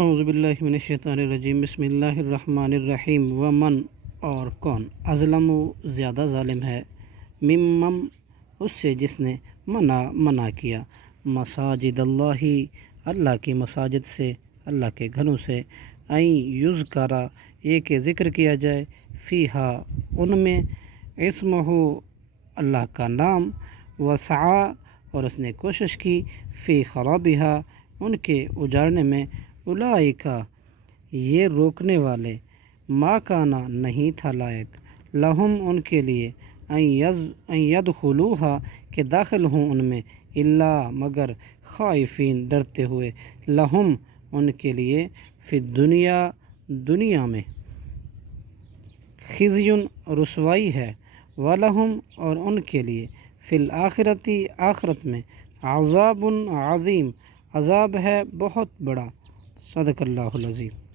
اعوذ باللہ من الشیطان الرجیم، بسم اللہ الرحمن الرحیم۔ ومن اور کون اظلم زیادہ ظالم ہے، ممم اس سے جس نے منع کیا مساجد اللہ اللہ کی مساجد سے، اللہ کے گھروں سے، یذکرا یہ کہ ذکر کیا جائے، فیہا ان میں، اسمہ اللہ کا نام، وسعی اور اس نے کوشش کی، فی خرابہا ان کے اجاڑنے میں، اولئک یہ روکنے والے، ما کانا نہیں تھا لائق، لہم ان کے لیے، ان یدخلوہا کہ داخل ہوں ان میں، الا مگر خائفین ڈرتے ہوئے، لہم ان کے لیے، فی الدنیا دنیا میں، خزی رسوائی ہے، ولہم اور ان کے لیے، فی الآخرتی آخرت میں، عذاب عظیم عذاب ہے بہت بڑا۔ صدق اللہ العظیم۔